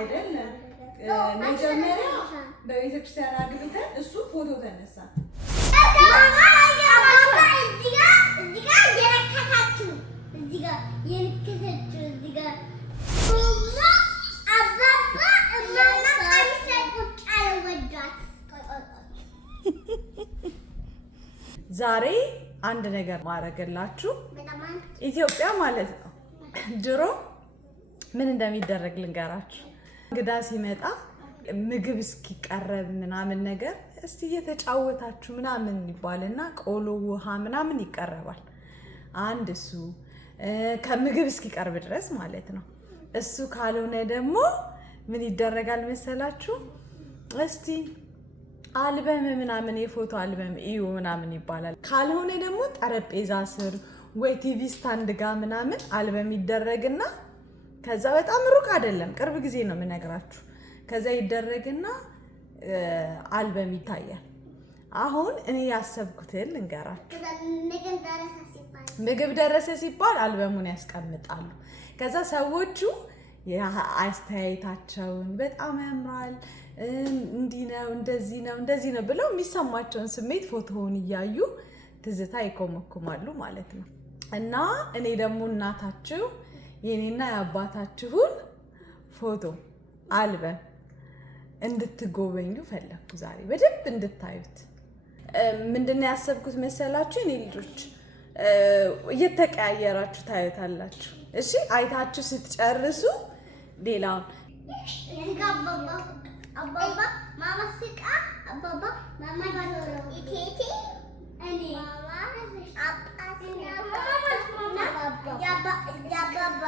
አይደለም መጀመሪያ በቤተክርስቲያን አግብተን እሱ ፎቶ ተነሳ። ዛሬ አንድ ነገር ማረገላችሁ ኢትዮጵያ ማለት ነው። ድሮ ምን እንደሚደረግ ልንገራችሁ። እንግዳ ሲመጣ ምግብ እስኪቀረብ ምናምን ነገር እስቲ እየተጫወታችሁ ምናምን ይባልና ቆሎ ውሃ ምናምን ይቀርባል። አንድ እሱ ከምግብ እስኪቀርብ ድረስ ማለት ነው። እሱ ካልሆነ ደግሞ ምን ይደረጋል መሰላችሁ? እስቲ አልበም ምናምን የፎቶ አልበም እዩ ምናምን ይባላል። ካልሆነ ደግሞ ጠረጴዛ ስር ወይ ቲቪ ስታንድ ጋር ምናምን አልበም ይደረግና ከዛ በጣም ሩቅ አይደለም፣ ቅርብ ጊዜ ነው የምነግራችሁ። ከዛ ይደረግና አልበም ይታያል። አሁን እኔ ያሰብኩትን ልንገራችሁ። ምግብ ደረሰ ሲባል አልበሙን ያስቀምጣሉ። ከዛ ሰዎቹ አስተያየታቸውን በጣም ያምራል፣ እንዲህ ነው፣ እንደዚህ ነው ብለው የሚሰማቸውን ስሜት ፎቶውን እያዩ ትዝታ ይኮመኩማሉ ማለት ነው። እና እኔ ደግሞ እናታችሁ የኔና የአባታችሁን ፎቶ አልበም እንድትጎበኙ ፈለኩ። ዛሬ በደንብ እንድታዩት። ምንድነው ያሰብኩት መሰላችሁ? እኔ ልጆች እየተቀያየራችሁ ታዩታላችሁ። እሺ፣ አይታችሁ ስትጨርሱ ሌላውን አባባ ማማ ስቃ አባባ ማማ ኢቴቴ እኔ ማማ አባስ ያባባ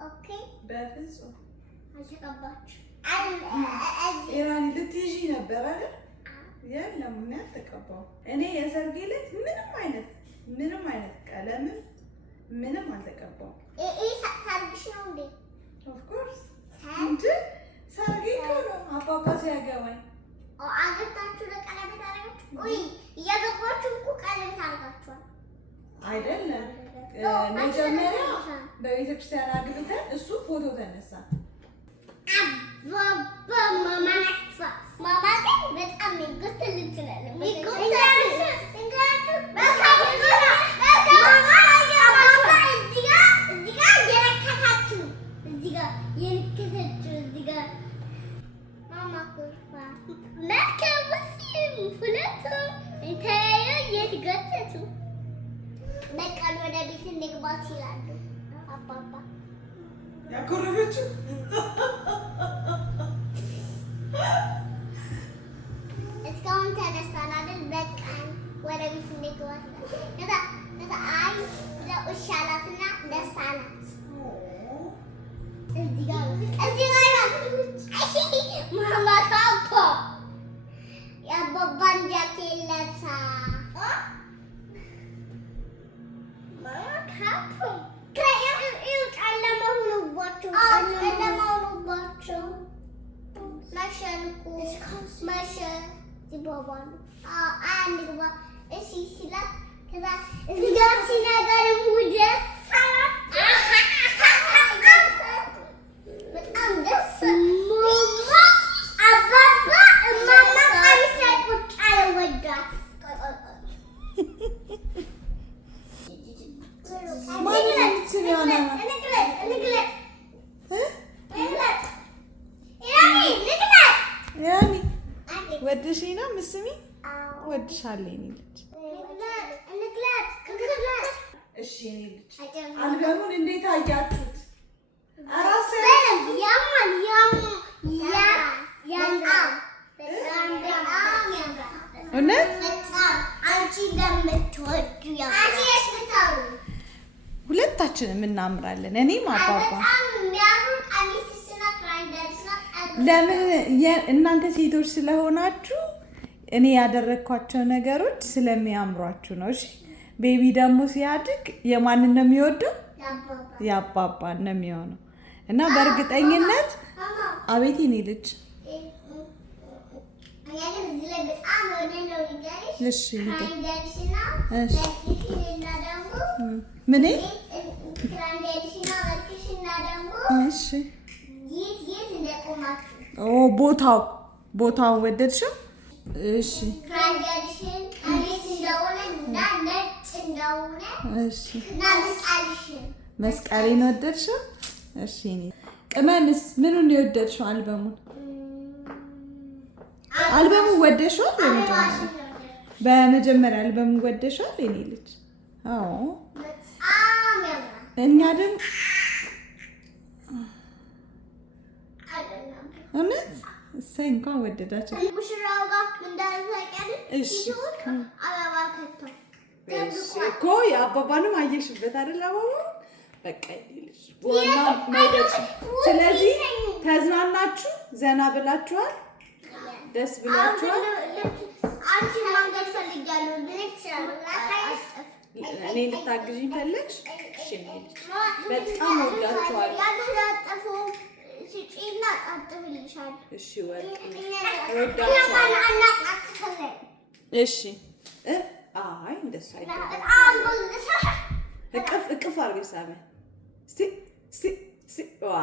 ኦኬ በፍጹም አልተቀባችሁ ኢራን ልትይዢ ነበር አይደል? የለም ምን ተቀባው እኔ የሰርጌ ዕለት ምንም አይነት ቀለምም ምንም አልተቀባው። ሰርግሽ ነው እንዴ? ኦፍ ኮርስ እንጂ ሰርጌ ነው አባባ ሲያገባኝ አገባችሁ ለቀለበት አደረጋችሁ? ወይ እያገባችሁ እኮ ቀለበት አደረጋችኋል አይደለም? መጀመሪያ በቤተክርስቲያን አግብተን እሱ ፎቶ ተነሳ። አባባ ማማ ግን በጣም ይጎተል ይችላል። በቃ ወደ ቤት እንግባት ይላሉ አባባ ያኮረፈችው እስካሁን ተነስተን አይደል? በቃ ወደ ቤት እንግባት ከዛ አይ ለኡሻ አላትና ደስ አላት። እዚህ ጋር ማማ ካፖ የአባባን ጃኬት ለብሳ ወድሽኝ ነው ምስሚ ወድሻለሁ የኔ ልጅ። እሺ የኔ ልጅ አልበሙን እንዴት አያችሁት? እውነት ሁለታችንም እናምራለን። እኔም አባባ ለምን እናንተ ሴቶች ስለሆናችሁ እኔ ያደረኳቸው ነገሮች ስለሚያምሯችሁ ነው። እሺ ቤቢ ደግሞ ሲያድግ የማንን ነው የሚወደው? ያባባን ነው የሚሆነው። እና በእርግጠኝነት አቤት የኔ ልጅ እሺ ምን እሺ ቦታውን ወደድሽው? እሺ መስቀሌን ወደድሽው? እሺ ቅመምስ ምኑን የወደድሽው? አልበሙን ወደድሽዋል? በመጀመሪያ አልበሙን ወደድሽዋል የኔ ልጅ? አዎ እኛ ደግሞ እውነት እሰይ እንኳን ወደዳችሁ። ሙሽራው ጋር እንዳልታቀል እሺ አበባ ከተው እኮ የአባባንም አየሽበት አይደል? አባባ በቃ ይልሽ ወና ማይደርሽ። ስለዚህ ተዝናናችሁ፣ ዘና ብላችኋል፣ ደስ ብላችኋል። አንቺ ማንገድ ፈልጋለሁ እኔ ልታግዢኝ ፈለግሽ? እሺ በጣም ወዳችኋለሁ። ሲጪና አጥብልሻል። እሺ ወርቅ እሺ አይ እንደሱ አይደለም። እቅፍ አድርገሽ ሳመ እስቲ ዋ